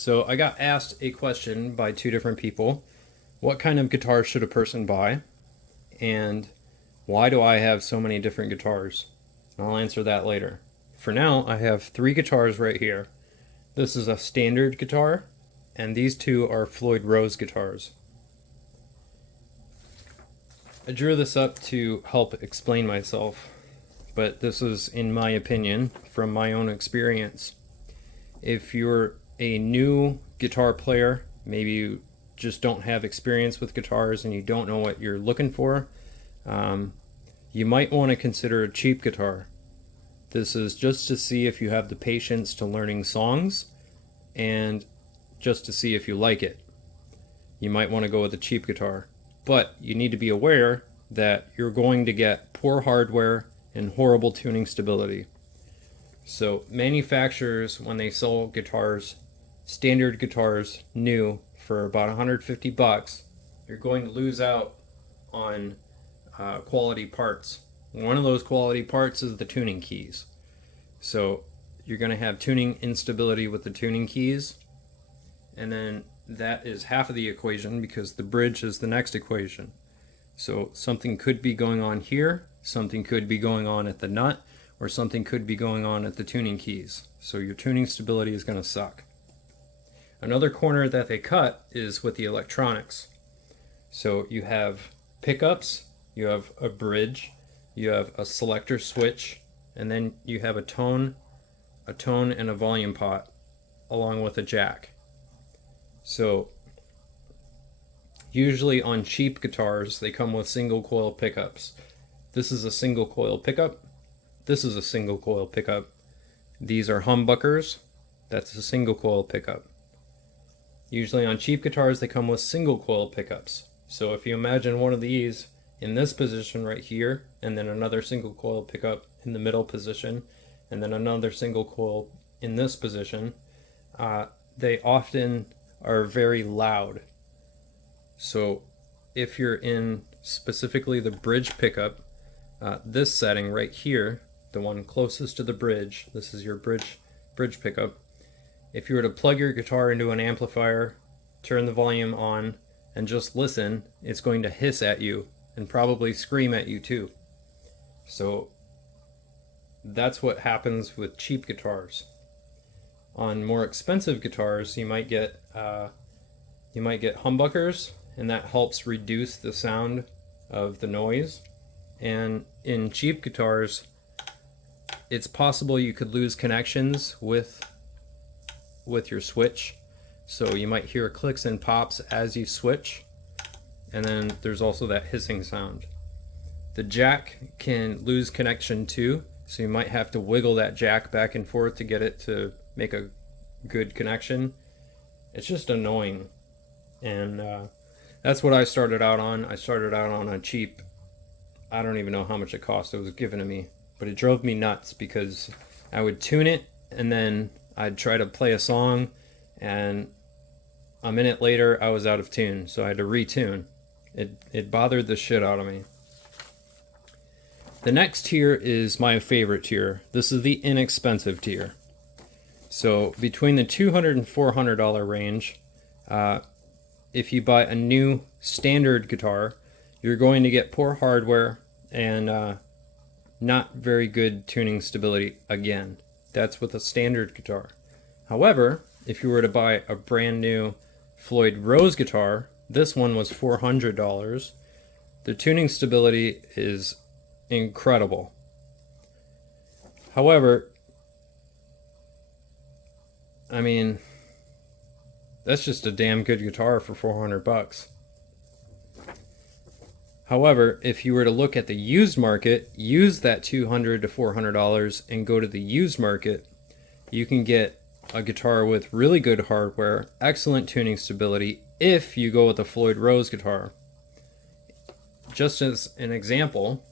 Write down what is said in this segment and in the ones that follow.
So I got asked a question by two different people. What kind of guitar should a person buy? And why do I have so many different guitars? I'll answer that later. For now, I have three guitars right here. This is a standard guitar, and these two are Floyd Rose guitars. I drew this up to help explain myself, but this is, in my opinion, from my own experience. If you're a new guitar player, maybe you just don't have experience with guitars and you don't know what you're looking for, you might want to consider a cheap guitar. This is just to see if you have the patience to learning songs and just to see if you like it. You might want to go with a cheap guitar. But you need to be aware that you're going to get poor hardware and horrible tuning stability. So manufacturers, when they sell guitars, standard guitars, new, for about $150, you're going to lose out on quality parts. One of those quality parts is the tuning keys. So you're going to have tuning instability with the tuning keys, and then that is half of the equation because the bridge is the next equation. So something could be going on here, something could be going on at the nut, or something could be going on at the tuning keys. So your tuning stability is going to suck. Another corner that they cut is with the electronics. So you have pickups, you have a bridge, you have a selector switch, and then you have a tone and a volume pot along with a jack. So usually on cheap guitars, they come with single coil pickups. This is a single coil pickup. This is a single coil pickup. These are humbuckers. That's a single coil pickup. Usually on cheap guitars, they come with single coil pickups. So if you imagine one of these in this position right here, and then another single coil pickup in the middle position, and then another single coil in this position, they often are very loud. So if you're in specifically the bridge pickup, this setting right here, the one closest to the bridge, this is your bridge pickup. If you were to plug your guitar into an amplifier, turn the volume on, and just listen, it's going to hiss at you and probably scream at you too. So that's what happens with cheap guitars. On more expensive guitars, you might get humbuckers, and that helps reduce the sound of the noise. And in cheap guitars, it's possible you could lose connections with your switch. So you might hear clicks and pops as you switch, and then there's also that hissing sound. The jack can lose connection too, so you might have to wiggle that jack back and forth to get it to make a good connection. It's just annoying. And that's what I started out on. I started out on a cheap, I don't even know how much it cost. It was given to me, but it drove me nuts because I would tune it and then I'd try to play a song, and a minute later I was out of tune, so I had to retune. It bothered the shit out of me. The next tier is my favorite tier. This is the inexpensive tier. So between the $200 and $400 range, if you buy a new standard guitar, you're going to get poor hardware and not very good tuning stability again. That's with a standard guitar. However, if you were to buy a brand new Floyd Rose guitar, this one was $400. The tuning stability is incredible. However, I mean, that's just a damn good guitar for $400. However, if you were to look at the used market, use that $200 to $400 and go to the used market, you can get a guitar with really good hardware, excellent tuning stability, if you go with a Floyd Rose guitar. Just as an example,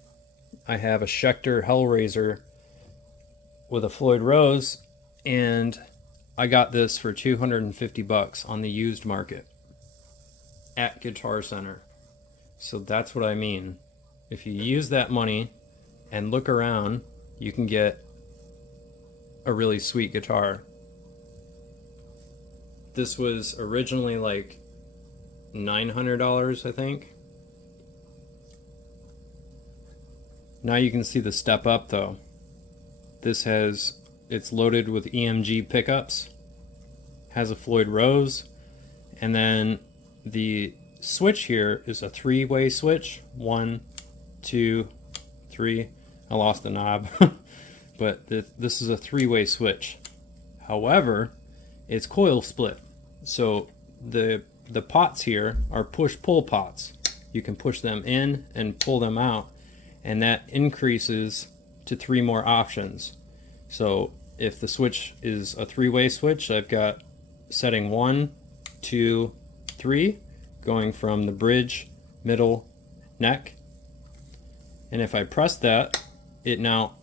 I have a Schecter Hellraiser with a Floyd Rose, and I got this for $250 on the used market at Guitar Center. So that's what I mean. If you use that money and look around, you can get a really sweet guitar. This was originally like $900, I think. Now you can see the step up though. It's loaded with EMG pickups, has a Floyd Rose, and then the switch here is a 3-way switch. 1, 2, 3. I lost the knob. But this is a 3-way switch. However, it's coil split. So the pots here are push-pull pots. You can push them in and pull them out, and that increases to 3 more options. So if the switch is a 3-way switch, I've got setting 1, 2, 3, going from the bridge, middle, neck. And if I press that, it now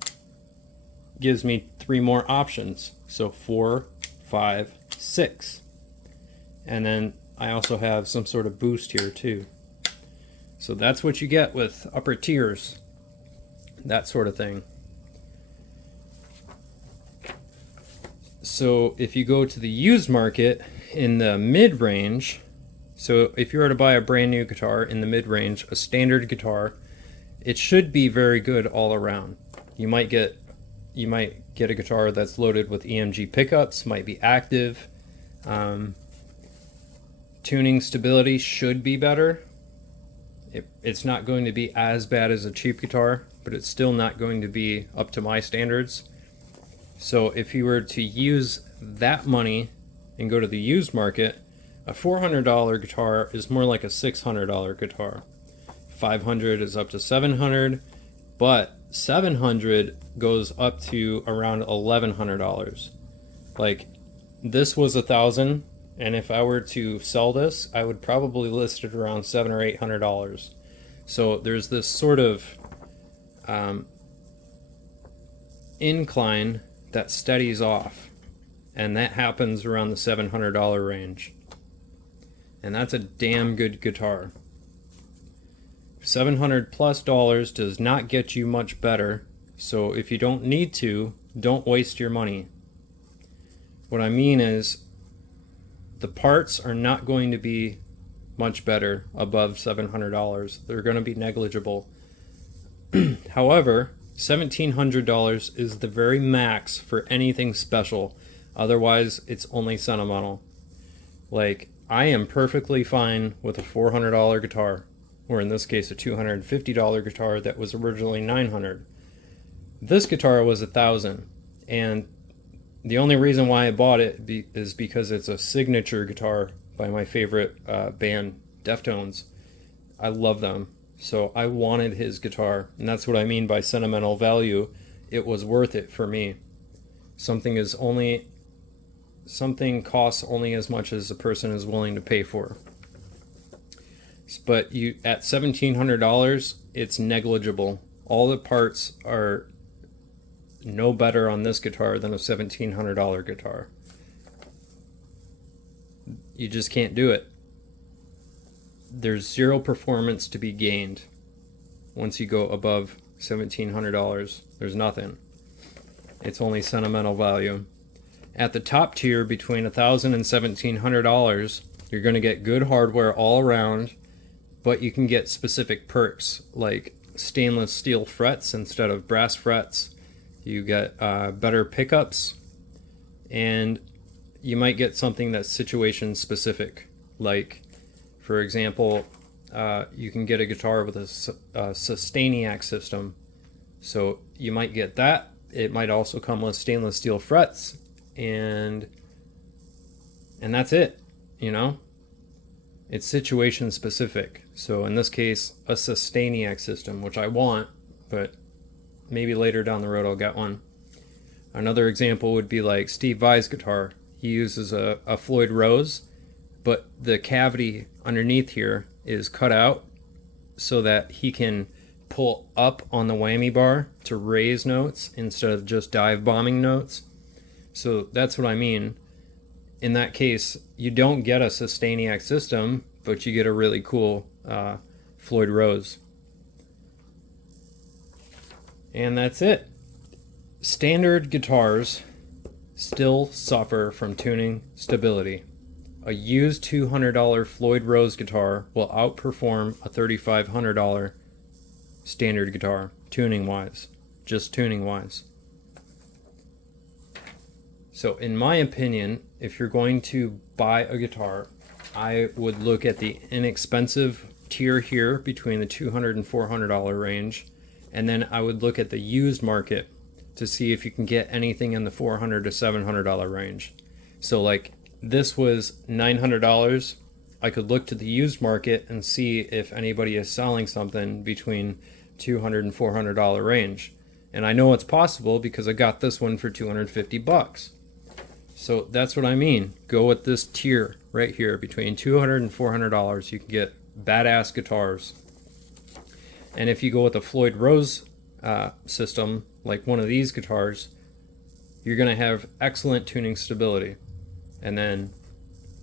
gives me 3 more options. So 4, 5, 6. And then I also have some sort of boost here too. So that's what you get with upper tiers, that sort of thing. So if you go to the used market in the mid-range, so if you were to buy a brand new guitar in the mid-range, a standard guitar, it should be very good all around. You might get a guitar that's loaded with EMG pickups, might be active. Tuning stability should be better. It's not going to be as bad as a cheap guitar, but it's still not going to be up to my standards. So if you were to use that money and go to the used market, a $400 guitar is more like a $600 guitar. $500 is up to $700, but $700 goes up to around $1,100. Like, this was $1,000, and if I were to sell this, I would probably list it around $700 or $800. So there's this sort of incline that steadies off, and that happens around the $700 range. And that's a damn good guitar. $700 plus does not get you much better, so if you don't need to, don't waste your money. What I mean is, the parts are not going to be much better above $700. They're going to be negligible. However, $1,700 is the very max for anything special. Otherwise, it's only sentimental. Like, I am perfectly fine with a $400 guitar, or in this case a $250 guitar that was originally $900. This guitar was $1,000, and the only reason why I bought it is because it's a signature guitar by my favorite band, Deftones. I love them, so I wanted his guitar, and that's what I mean by sentimental value. It was worth it for me. Something costs only as much as a person is willing to pay for. But at $1,700, it's negligible. All the parts are no better on this guitar than a $1,700 guitar. You just can't do it. There's zero performance to be gained once you go above $1,700. There's nothing. It's only sentimental value. At the top tier, between $1,000 and $1,700, you're going to get good hardware all around, but you can get specific perks like stainless steel frets instead of brass frets. You get better pickups, and you might get something that's situation specific. Like, for example, you can get a guitar with a Sustainiac system. So you might get that. It might also come with stainless steel frets, and that's it, you know? It's situation specific. So in this case, a Sustainiac system, which I want, but maybe later down the road I'll get one. Another example would be like Steve Vai's guitar. He uses a Floyd Rose, but the cavity underneath here is cut out so that he can pull up on the whammy bar to raise notes instead of just dive bombing notes. So that's what I mean. In that case, you don't get a Sustainiac system, but you get a really cool Floyd Rose. And that's it. Standard guitars still suffer from tuning stability. a used $200 Floyd Rose guitar will outperform a $3,500 standard guitar, tuning wise, just tuning wise. So in my opinion, if you're going to buy a guitar, I would look at the inexpensive tier here between the $200 and $400 range, and then I would look at the used market to see if you can get anything in the $400 to $700 range. So like this was $900. I could look to the used market and see if anybody is selling something between $200 and $400 range. And I know it's possible because I got this one for $250. So that's what I mean. Go with this tier right here between $200 and $400. You can get badass guitars. And if you go with a Floyd Rose system, like one of these guitars, you're going to have excellent tuning stability. And then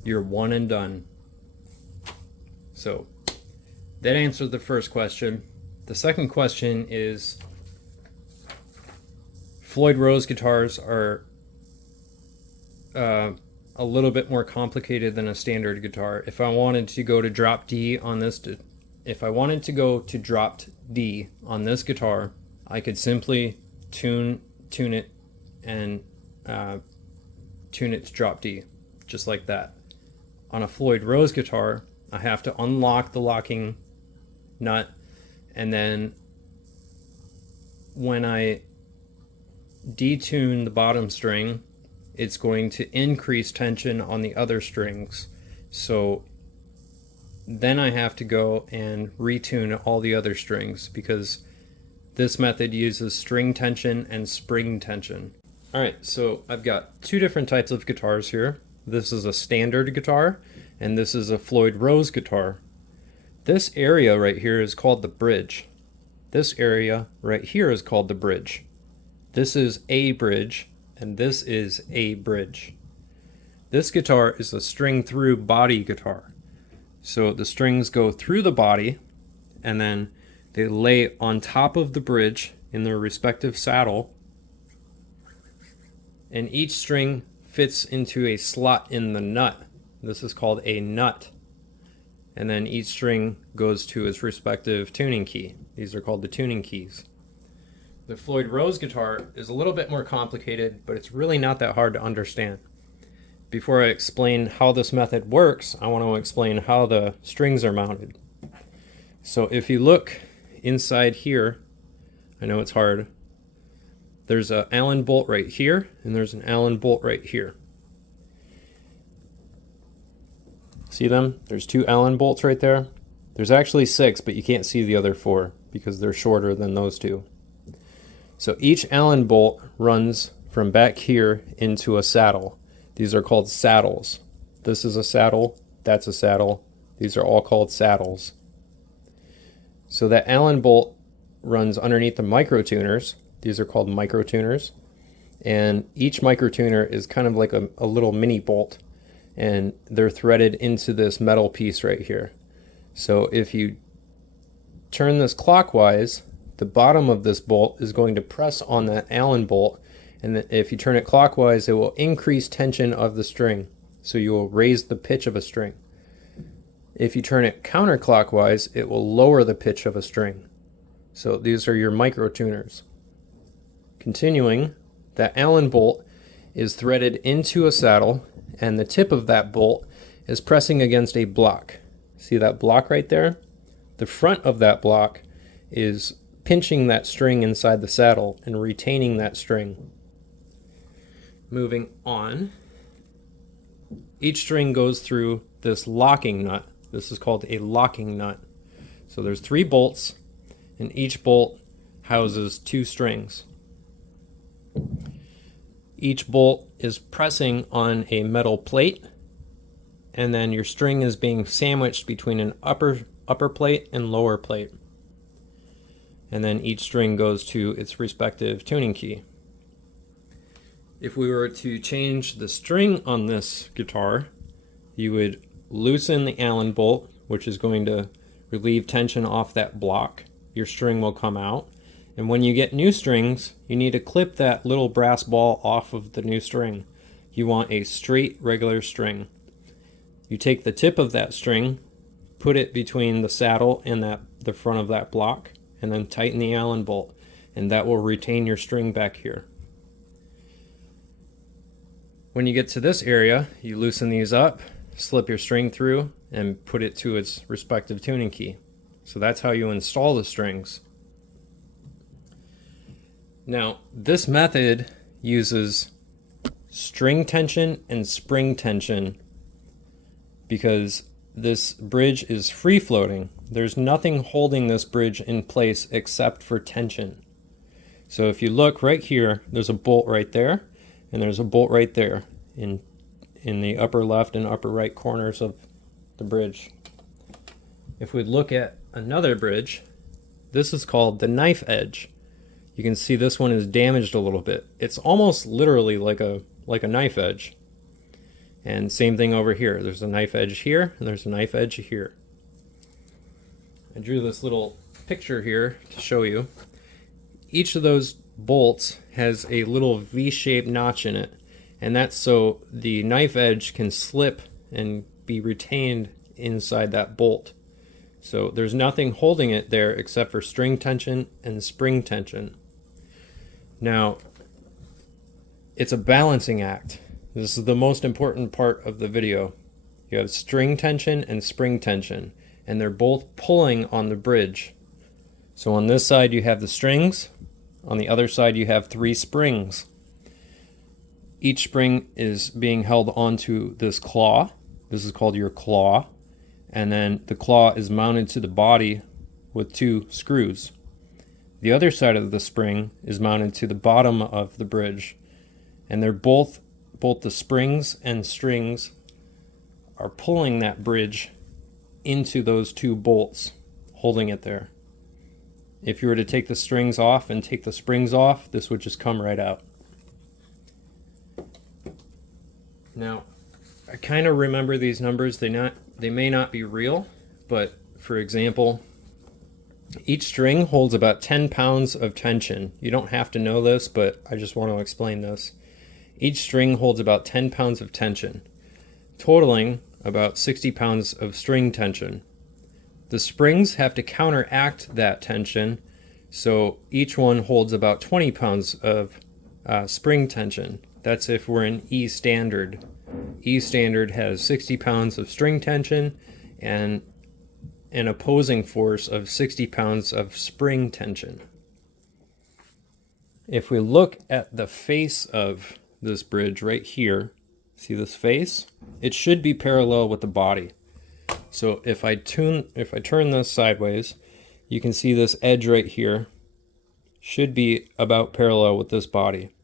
you're one and done. So that answered the first question. The second question is, Floyd Rose guitars are a little bit more complicated than a standard guitar. If I wanted to go to drop D on this, guitar, I could simply tune it and tune it to drop D, just like that. On a Floyd Rose guitar, I have to unlock the locking nut, and then when I detune the bottom string, it's going to increase tension on the other strings. So then I have to go and retune all the other strings, because this method uses string tension and spring tension. Alright, so I've got two different types of guitars here. This is a standard guitar, and this is a Floyd Rose guitar. This area right here is called the bridge. This area right here is called the bridge. This is a bridge, and this is a bridge. This guitar is a string through body guitar. So the strings go through the body, and then they lay on top of the bridge in their respective saddle, and each string fits into a slot in the nut. This is called a nut. And then each string goes to its respective tuning key. These are called the tuning keys. The Floyd Rose guitar is a little bit more complicated, but it's really not that hard to understand. Before I explain how this method works, I want to explain how the strings are mounted. So if you look inside here, I know it's hard, there's an Allen bolt right here, and there's an Allen bolt right here. See them? There's two Allen bolts right there. There's actually 6, but you can't see the other 4 because they're shorter than those two. So each Allen bolt runs from back here into a saddle. These are called saddles. This is a saddle, that's a saddle. These are all called saddles. So that Allen bolt runs underneath the microtuners. These are called microtuners. And each microtuner is kind of like a little mini bolt, and they're threaded into this metal piece right here. So if you turn this clockwise, the bottom of this bolt is going to press on that Allen bolt, and if you turn it clockwise, it will increase tension of the string. So you will raise the pitch of a string. If you turn it counterclockwise, it will lower the pitch of a string. So these are your microtuners. Continuing, that Allen bolt is threaded into a saddle, and the tip of that bolt is pressing against a block. See that block right there? The front of that block is pinching that string inside the saddle and retaining that string. Moving on, each string goes through this locking nut. This is called a locking nut. So there's 3 bolts, and each bolt houses 2 strings. Each bolt is pressing on a metal plate, and then your string is being sandwiched between an upper plate and lower plate. And then each string goes to its respective tuning key. If we were to change the string on this guitar, you would loosen the Allen bolt, which is going to relieve tension off that block. Your string will come out. And when you get new strings, you need to clip that little brass ball off of the new string. You want a straight, regular string. You take the tip of that string, put it between the saddle and the front of that block, and then tighten the Allen bolt, and that will retain your string back here. When you get to this area, you loosen these up, slip your string through, and put it to its respective tuning key. So that's how you install the strings. Now, this method uses string tension and spring tension because this bridge is free floating. There's nothing holding this bridge in place except for tension. So if you look right here, there's a bolt right there, and there's a bolt right there in the upper left and upper right corners of the bridge. If we look at another bridge, this is called the knife edge. You can see this one is damaged a little bit. It's almost literally like a knife edge. And same thing over here. There's a knife edge here, and there's a knife edge here. I drew this little picture here to show you. Each of those bolts has a little V-shaped notch in it, and that's so the knife edge can slip and be retained inside that bolt. So there's nothing holding it there except for string tension and spring tension. Now, it's a balancing act. This is the most important part of the video. You have string tension and spring tension, and they're both pulling on the bridge. So on this side you have the strings, on the other side you have 3 springs. Each spring is being held onto this claw. This is called your claw. And then the claw is mounted to the body with 2 screws. The other side of the spring is mounted to the bottom of the bridge, and they're both the springs and strings are pulling that bridge into those 2 bolts, holding it there. If you were to take the strings off and take the springs off, this would just come right out. Now, I kind of remember these numbers. They may not be real, but for example, each string holds about 10 pounds of tension. You don't have to know this, but I just want to explain this. Each string holds about 10 pounds of tension, totaling about 60 pounds of string tension. The springs have to counteract that tension, so each one holds about 20 pounds of spring tension. That's if we're in E standard. E standard has 60 pounds of string tension and an opposing force of 60 pounds of spring tension. If we look at the face of this bridge right here, see this face? It should be parallel with the body. So if I turn this sideways, you can see this edge right here should be about parallel with this body.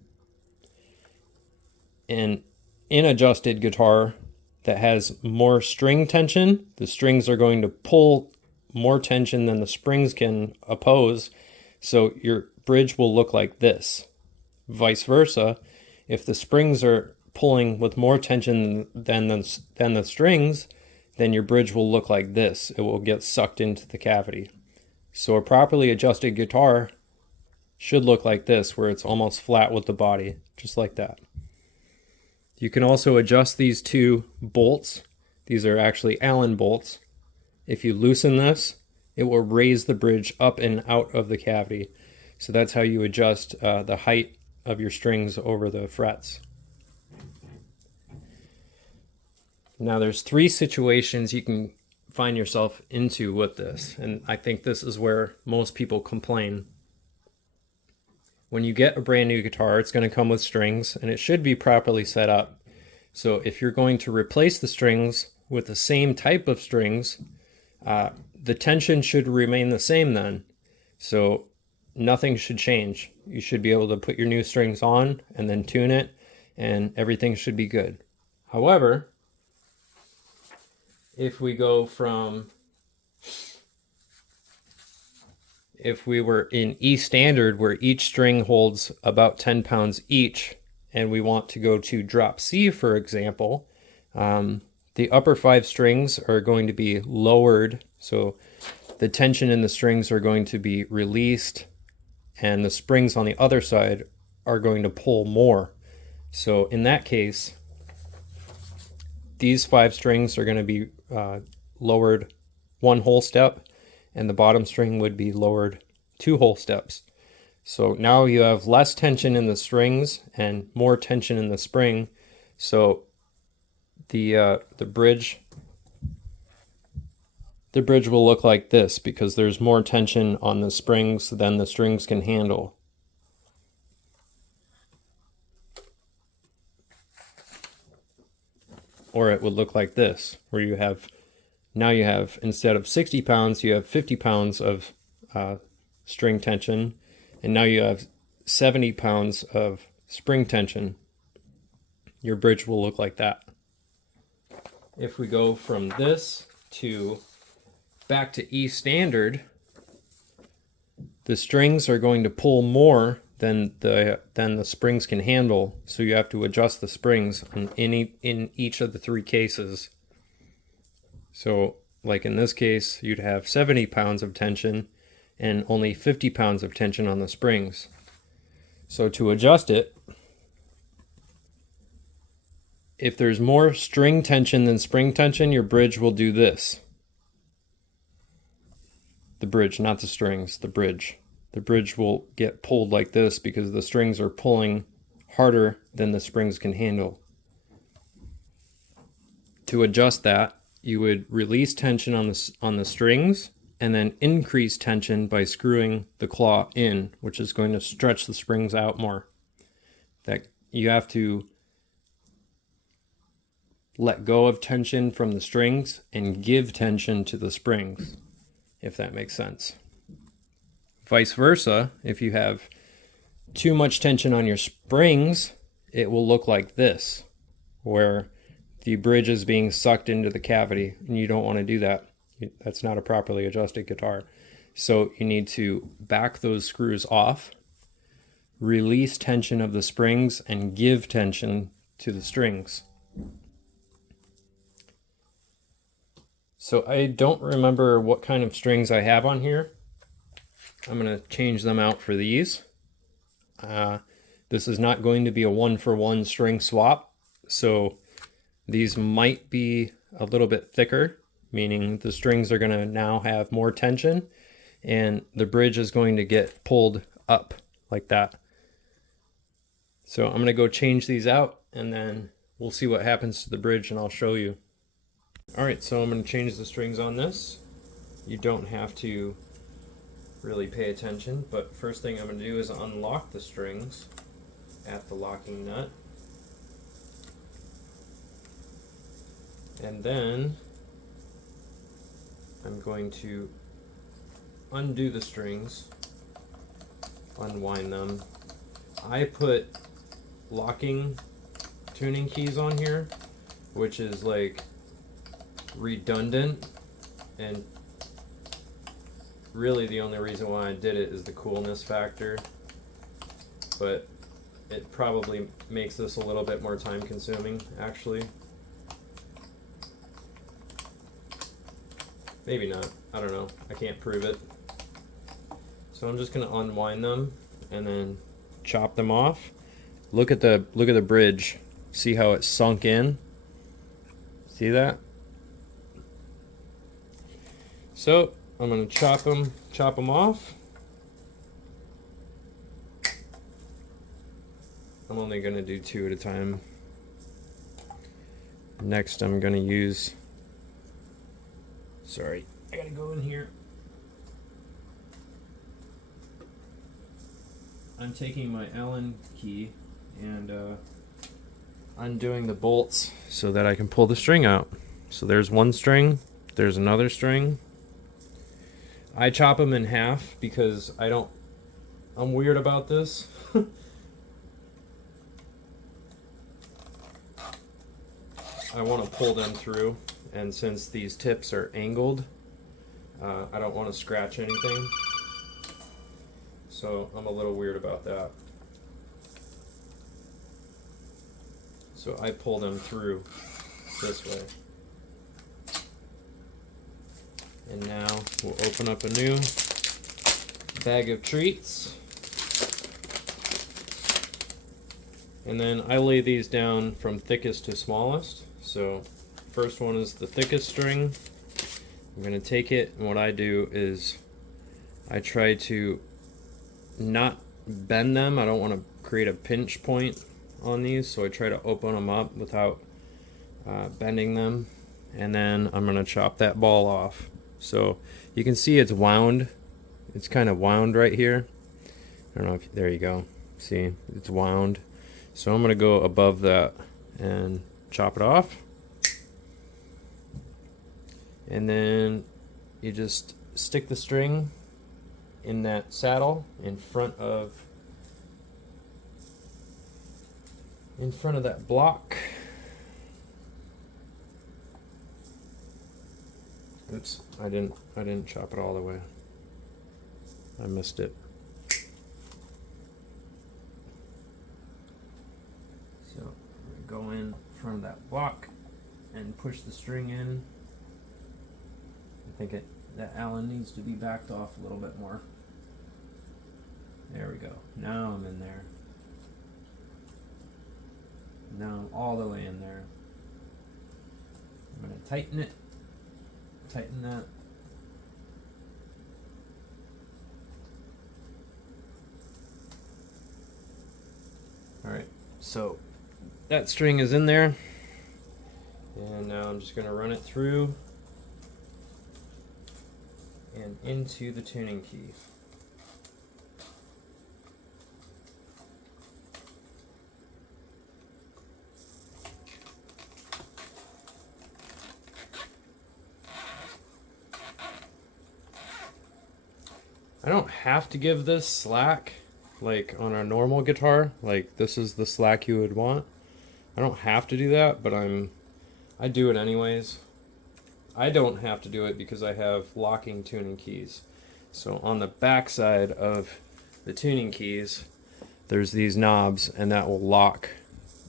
And in adjusted guitar that has more string tension, the strings are going to pull more tension than the springs can oppose, so your bridge will look like this. Vice versa, if the springs are pulling with more tension than the strings, then your bridge will look like this. It will get sucked into the cavity. So a properly adjusted guitar should look like this, where it's almost flat with the body, just like that. You can also adjust these 2 bolts. These are actually Allen bolts. If you loosen this, it will raise the bridge up and out of the cavity. So that's how you adjust the height of your strings over the frets. Now there's 3 situations you can find yourself into with this, and I think this is where most people complain. When you get a brand new guitar, it's going to come with strings, and it should be properly set up. So if you're going to replace the strings with the same type of strings, the tension should remain the same then. So nothing should change. You should be able to put your new strings on and then tune it, and everything should be good. However, if we were in E standard, where each string holds about 10 pounds each, and we want to go to drop C, for example, the upper 5 strings are going to be lowered, so the tension in the strings are going to be released, and the springs on the other side are going to pull more. So in that case, these 5 strings are going to be lowered 1 whole step, and the bottom string would be lowered 2 whole steps. So now you have less tension in the strings and more tension in the spring. So the bridge will look like this because there's more tension on the springs than the strings can handle. Or it would look like this, where you have, instead of 60 pounds, you have 50 pounds of string tension, and now you have 70 pounds of spring tension. Your bridge will look like that. If we go from this to back to E standard, the strings are going to pull more than the springs can handle, so you have to adjust the springs in each of the 3 cases. So like in this case, you'd have 70 pounds of tension and only 50 pounds of tension on the springs. So to adjust it, if there's more string tension than spring tension, your bridge will do this. The bridge, not the strings, the bridge. The bridge will get pulled like this because the strings are pulling harder than the springs can handle. To adjust that, you would release tension on the strings and then increase tension by screwing the claw in, which is going to stretch the springs out more. That you have to let go of tension from the strings and give tension to the springs, if that makes sense. Vice versa, if you have too much tension on your springs, it will look like this, where the bridge is being sucked into the cavity, and you don't want to do that. That's not a properly adjusted guitar. So you need to back those screws off, release tension of the springs, and give tension to the strings. So I don't remember what kind of strings I have on here. I'm going to change them out for these. This is not going to be a 1-for-1 string swap, so these might be a little bit thicker, meaning the strings are going to now have more tension, and the bridge is going to get pulled up like that. So I'm going to go change these out, and then we'll see what happens to the bridge, and I'll show you. Alright, so I'm going to change the strings on this. You don't have to really pay attention, but first thing I'm going to do is unlock the strings at the locking nut. And then I'm going to undo the strings, unwind them. I put locking tuning keys on here, which is like redundant, and really the only reason why I did it is the coolness factor, but it probably makes this a little bit more time consuming actually. Maybe not, I don't know, I can't prove it. So I'm just going to unwind them and then chop them off. Look at the bridge. See how it's sunk in? See that? So I'm going to chop them off. I'm only going to do 2 at a time. Next I'm going to use, sorry, I got to go in here. I'm taking my Allen key and undoing the bolts so that I can pull the string out. So there's one string, there's another string. I chop them in half because I'm weird about this. I want to pull them through, and since these tips are angled, I don't want to scratch anything. So I'm a little weird about that. So I pull them through this way. And now we'll open up a new bag of treats. And then I lay these down from thickest to smallest. So first one is the thickest string. I'm going to take it, and what I do is I try to not bend them. I don't want to create a pinch point on these, so I try to open them up without bending them, and then I'm going to chop that ball off. So you can see it's wound. It's kind of wound right here. I don't know if, there you go. See, it's wound. So I'm going to go above that and chop it off. And then you just stick the string in that saddle in front of that block. Oops, I didn't chop it all the way. I missed it. So I'm gonna go in front of that block and push the string in. I think that Allen needs to be backed off a little bit more. There we go. Now I'm in there. Now I'm all the way in there. I'm going to tighten it. Tighten that. Alright, so that string is in there. And now I'm just going to run it through and into the tuning key. I don't have to give this slack like on a normal guitar, like this is the slack you would want. I don't have to do that, but I do it anyways. I don't have to do it because I have locking tuning keys. So on the back side of the tuning keys, there's these knobs, and that will lock.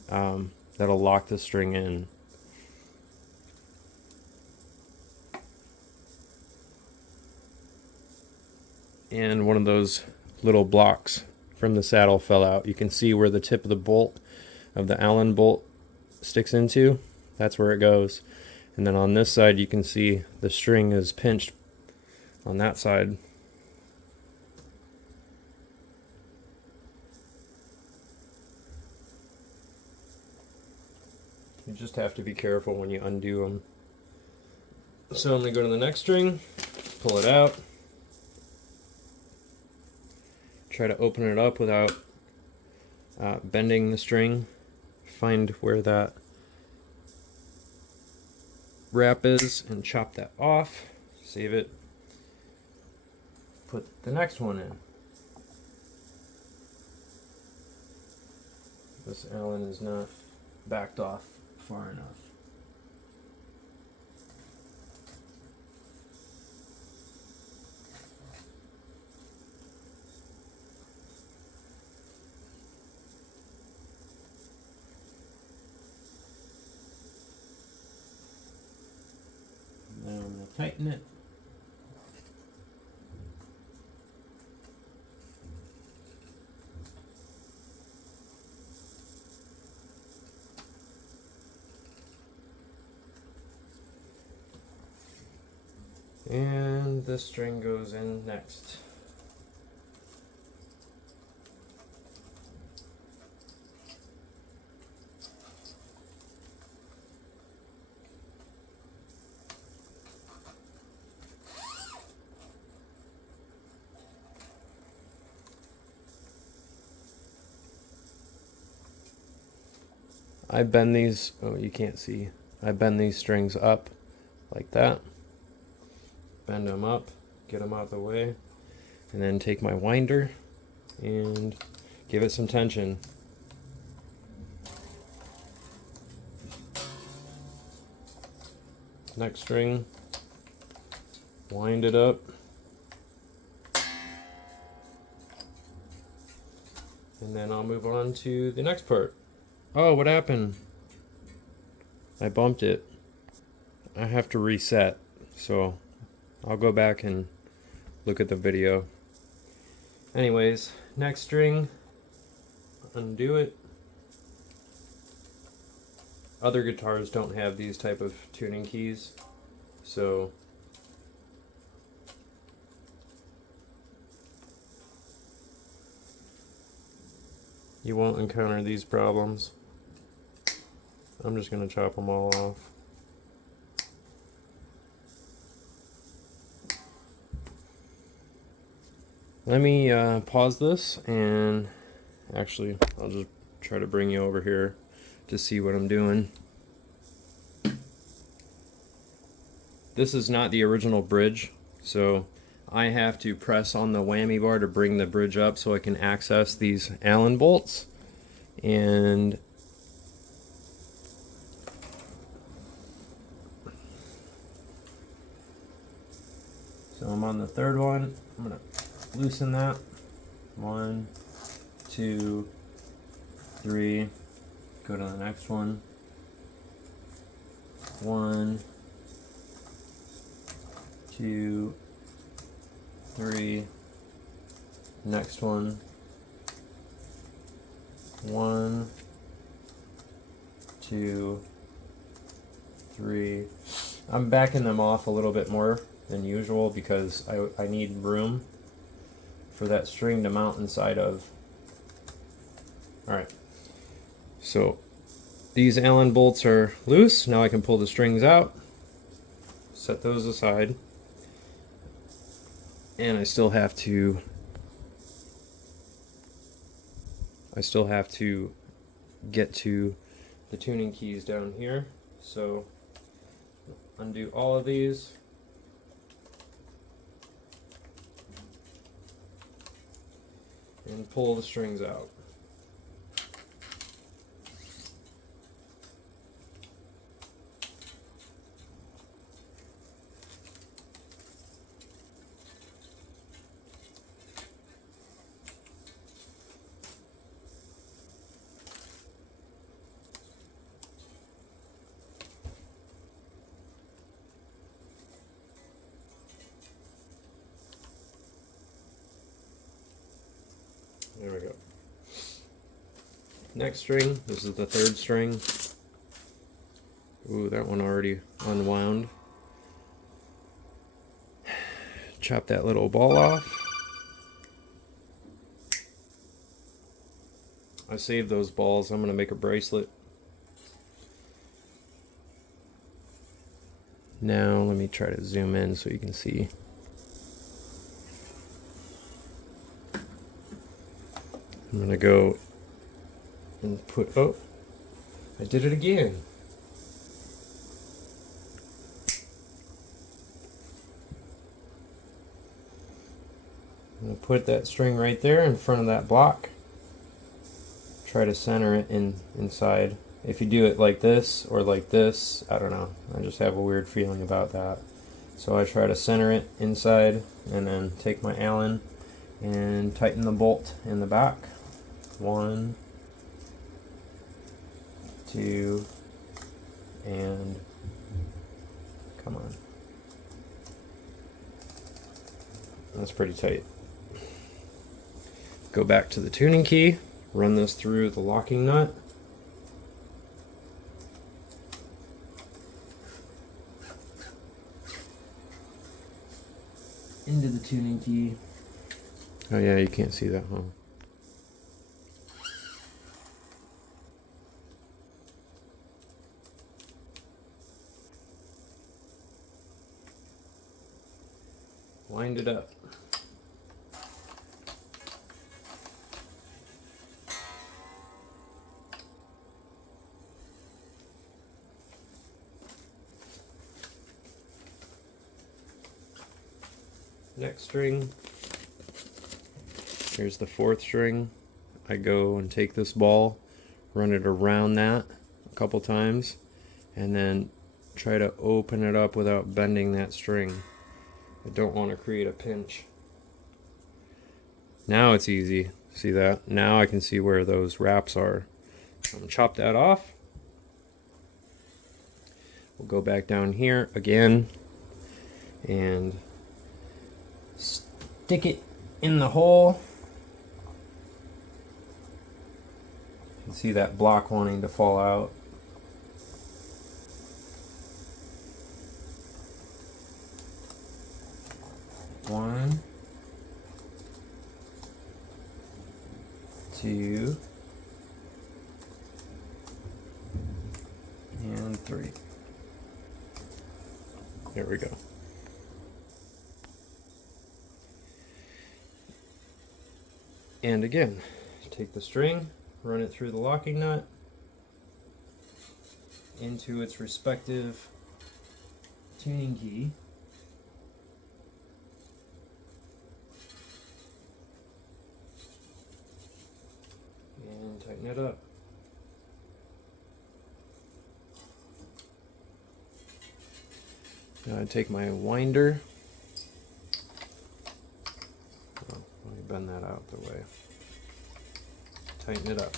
That'll lock the string in. And one of those little blocks from the saddle fell out. You can see where the tip of the bolt of the Allen bolt sticks into. That's where it goes. And then on this side you can see the string is pinched on that side. You just have to be careful when you undo them. So I'm going to go to the next string, pull it out, try to open it up without bending the string, find where that wrap is and chop that off, save it, put the next one in. This Allen is not backed off far enough. Now I'm going to tighten it. And this string goes in next. I bend these, oh you can't see, I bend these strings up like that. Bend them up, get them out of the way, and then take my winder and give it some tension. Next string, wind it up, and then I'll move on to the next part. Oh, what happened? I bumped it. I have to reset, so I'll go back and look at the video. Anyways, next string, undo it. other guitars don't have these type of tuning keys, so you won't encounter these problems. I'm just going to chop them all off. Let me pause this, and actually I'll just try to bring you over here to see what I'm doing. This is not the original bridge, so I have to press on the whammy bar to bring the bridge up so I can access these Allen bolts. And so I'm on the third one. I'm going to loosen that. 1, 2, 3. Go to the next one. 1, 2, 3. Next one. 1, 2, 3. I'm backing them off a little bit more than usual because I need room for that string to mount inside of. Alright, so these Allen bolts are loose. Now I can pull the strings out, set those aside, and I still have to get to the tuning keys down here. So undo all of these. And pull the strings out. There we go. Next string, this is the third string. Ooh, that one already unwound. Chop that little ball off. I saved those balls. I'm going to make a bracelet. Now let me try to zoom in so you can see. I'm going to go and put, oh, I did it again. I'm going to put that string right there in front of that block. Try to center it inside. If you do it like this or like this, I don't know. I just have a weird feeling about that. So I try to center it inside and then take my Allen and tighten the bolt in the back. 1, 2, and come on. That's pretty tight. Go back to the tuning key, run this through the locking nut. Into the tuning key. Oh yeah, you can't see that, huh? Wind it up. Next string. Here's the fourth string. I go and take this ball, run it around that a couple times, and then try to open it up without bending that string. I don't want to create a pinch. Now it's easy. See that? Now I can see where those wraps are. I'm going to chop that off. We'll go back down here again and stick it in the hole. You can see that block wanting to fall out. 2, and 3. There we go. And again, take the string, run it through the locking nut into its respective tuning key. And tighten it up. Now I take my winder. Oh, let me bend that out the way. Tighten it up.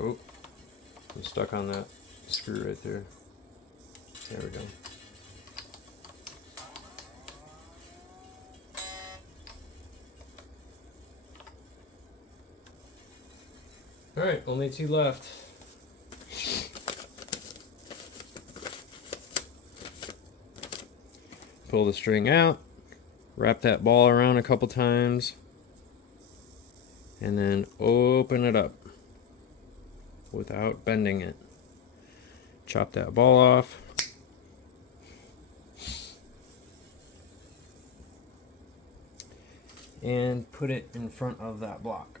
Oh, I'm stuck on that screw right there. There we go. All right, only 2 left. Pull the string out, wrap that ball around a couple times, and then open it up without bending it. Chop that ball off. And put it in front of that block.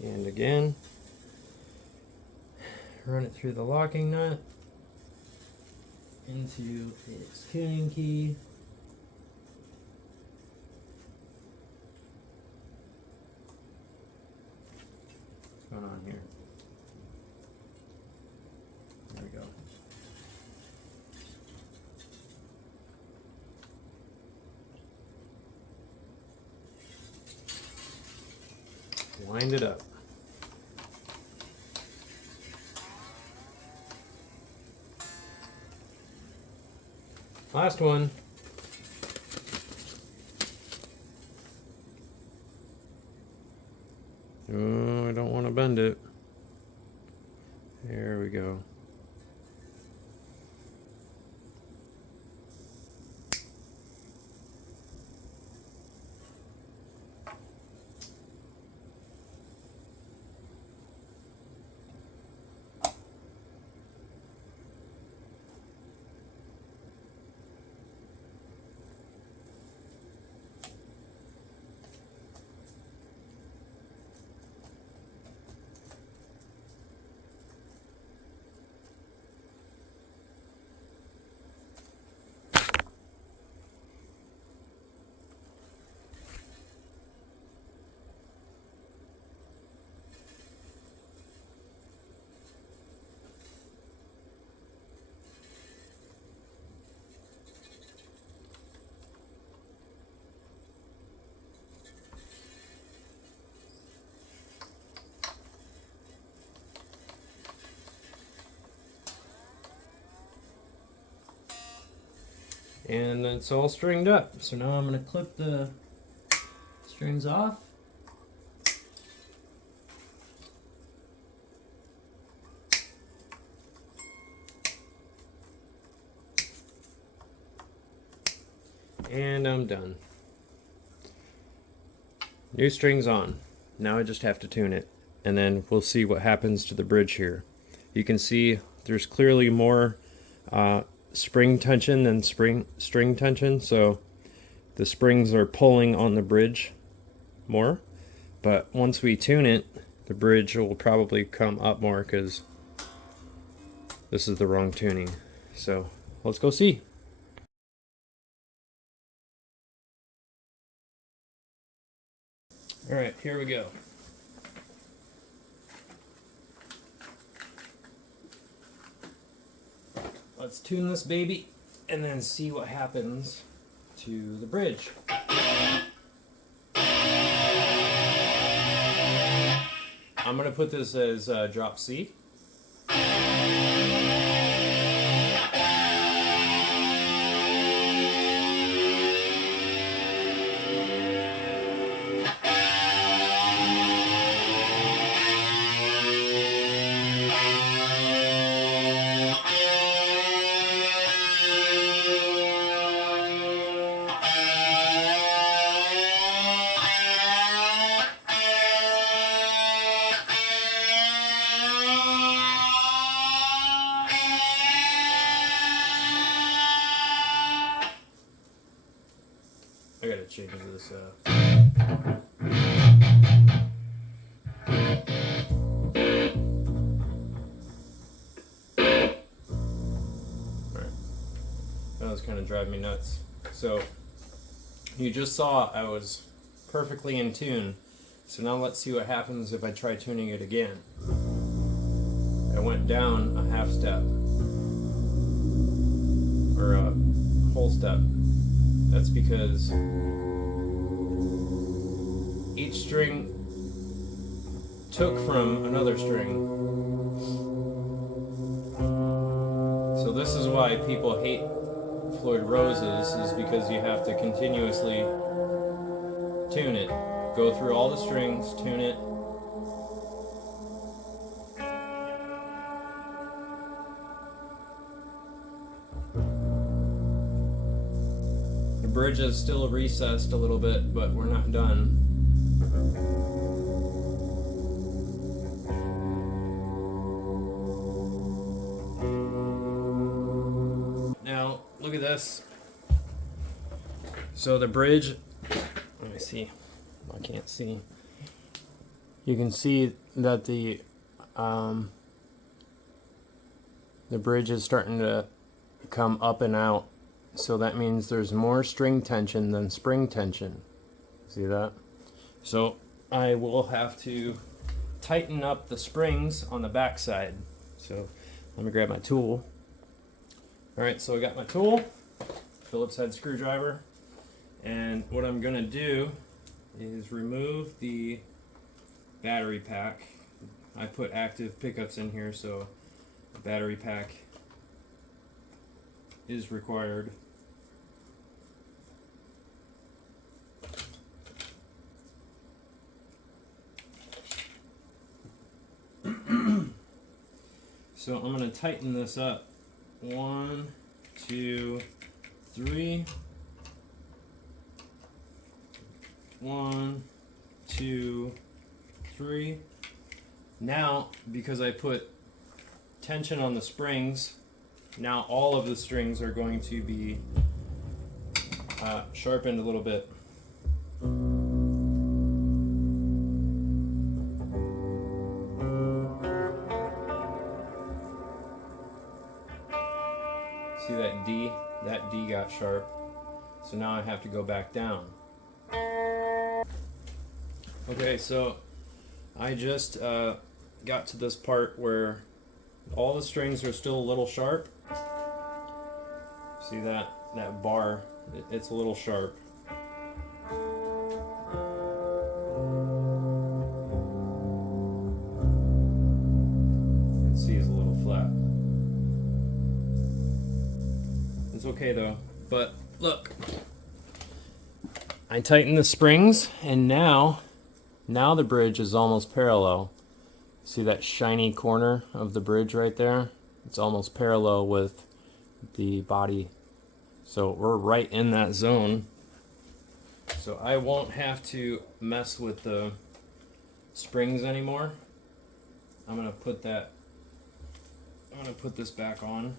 And again, run it through the locking nut into its tuning key. What's going on here? There we go. Wind it up. Last one. Oh, I don't want to bend it. There we go. And it's all stringed up. So now I'm going to clip the strings off. And I'm done. New strings on. Now I just have to tune it, and then we'll see what happens to the bridge here. You can see there's clearly more spring tension than string tension, so the springs are pulling on the bridge more. But once we tune it, the bridge will probably come up more because this is the wrong tuning. So let's go see. All right, here we go. Let's tune this baby and then see what happens to the bridge. I'm going to put this as drop C. I gotta change this Alright. That was kind of driving me nuts. So, you just saw I was perfectly in tune. So now let's see what happens if I try tuning it again. I went down a half step. Or a whole step. That's because each string took from another string. So this is why people hate Floyd Roses, is because you have to continuously tune it. Go through all the strings, tune it. The bridge is still recessed a little bit, but we're not done. Now, look at this. So the bridge, let me see. I can't see. You can see that the bridge is starting to come up and out. So that means there's more string tension than spring tension. See that? So I will have to tighten up the springs on the back side. So let me grab my tool. Alright, so I got my tool, Phillips head screwdriver, and what I'm going to do is remove the battery pack. I put active pickups in here, so the battery pack is required. So I'm going to tighten this up. 1, 2, 3. 1, 2, 3. Now, because I put tension on the springs, now all of the strings are going to be sharpened a little bit. See that D? That D got sharp. So now I have to go back down. Okay, so I just got to this part where all the strings are still a little sharp. See that bar? It's a little sharp. And C is a little flat. It's okay though. But look, I tightened the springs, and now the bridge is almost parallel. See that shiny corner of the bridge right there? It's almost parallel with the body. So we're right in that zone. So I won't have to mess with the springs anymore. I'm gonna put this back on.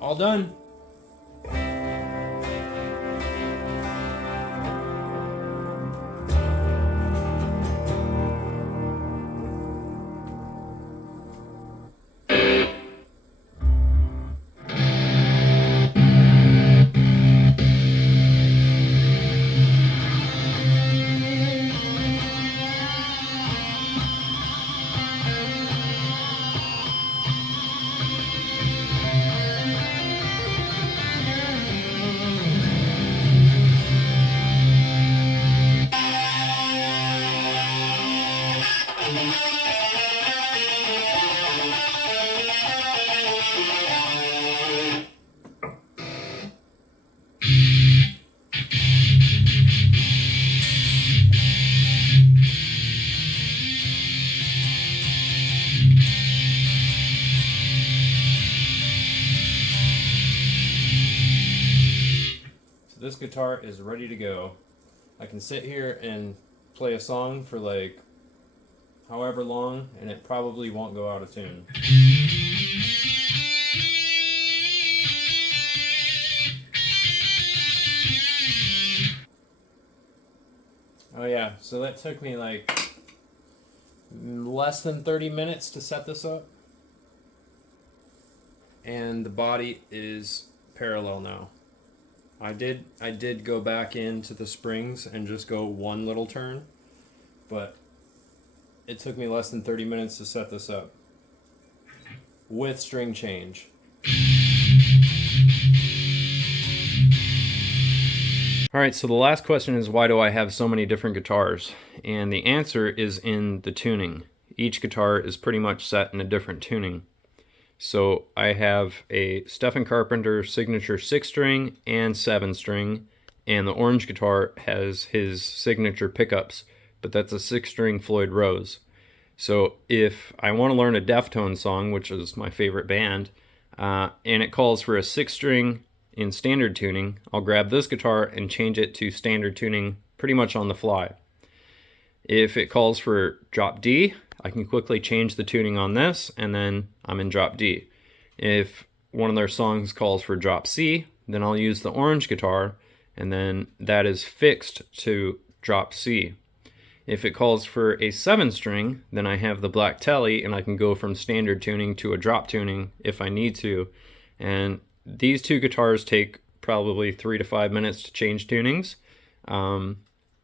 All done. this guitar is ready to go. I can sit here and play a song for like however long, and it probably won't go out of tune. Oh yeah, so that took me like less than 30 minutes to set this up. And the body is parallel now. I did go back into the springs and just go one little turn, but it took me less than 30 minutes to set this up with string change. Alright, so the last question is, why do I have so many different guitars? And the answer is in the tuning. Each guitar is pretty much set in a different tuning. So I have a Stephen Carpenter signature 6-string and 7-string, and the orange guitar has his signature pickups, but that's a 6-string Floyd Rose. So if I want to learn a Deftones song, which is my favorite band, and it calls for a 6-string in standard tuning, I'll grab this guitar and change it to standard tuning pretty much on the fly. If it calls for drop D, I can quickly change the tuning on this, and then I'm in drop D. If one of their songs calls for drop C, then I'll use the orange guitar, and then that is fixed to drop C. If it calls for a 7-string, then I have the black telly, and I can go from standard tuning to a drop tuning if I need to. And these two guitars take probably 3 to 5 minutes to change tunings,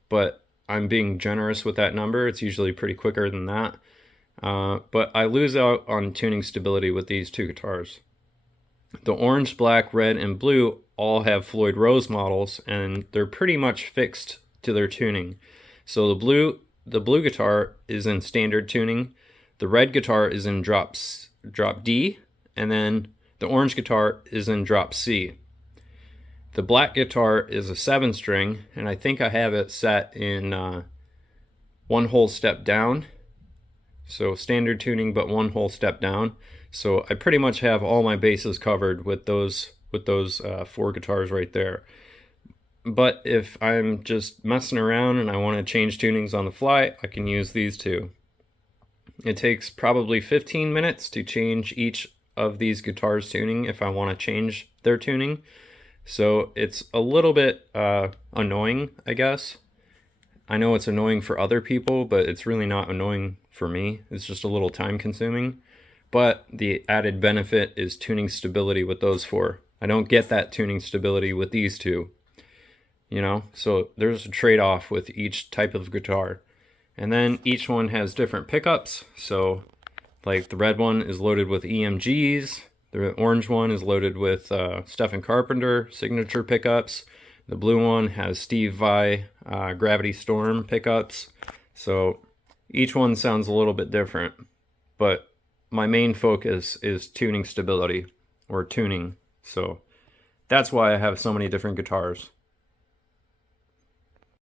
but I'm being generous with that number. It's usually pretty quicker than that. But I lose out on tuning stability with these two guitars. The orange, black, red, and blue all have Floyd Rose models, and they're pretty much fixed to their tuning. So the blue guitar is in standard tuning, the red guitar is in drop D, and then the orange guitar is in drop C. The black guitar is a 7-string, and I think I have it set in one whole step down. So standard tuning, but one whole step down. So I pretty much have all my bases covered with those 4 guitars right there. But if I'm just messing around and I want to change tunings on the fly, I can use these two. It takes probably 15 minutes to change each of these guitars' tuning if I want to change their tuning. So it's a little bit annoying, I guess. I know it's annoying for other people, but it's really not annoying for me. It's just a little time consuming. But the added benefit is tuning stability with those 4. I don't get that tuning stability with these two. You know, so there's a trade-off with each type of guitar. And then each one has different pickups. So like the red one is loaded with EMGs. The orange one is loaded with Stephen Carpenter signature pickups. The blue one has Steve Vai Gravity Storm pickups. So each one sounds a little bit different. But my main focus is tuning stability, or tuning. So that's why I have so many different guitars.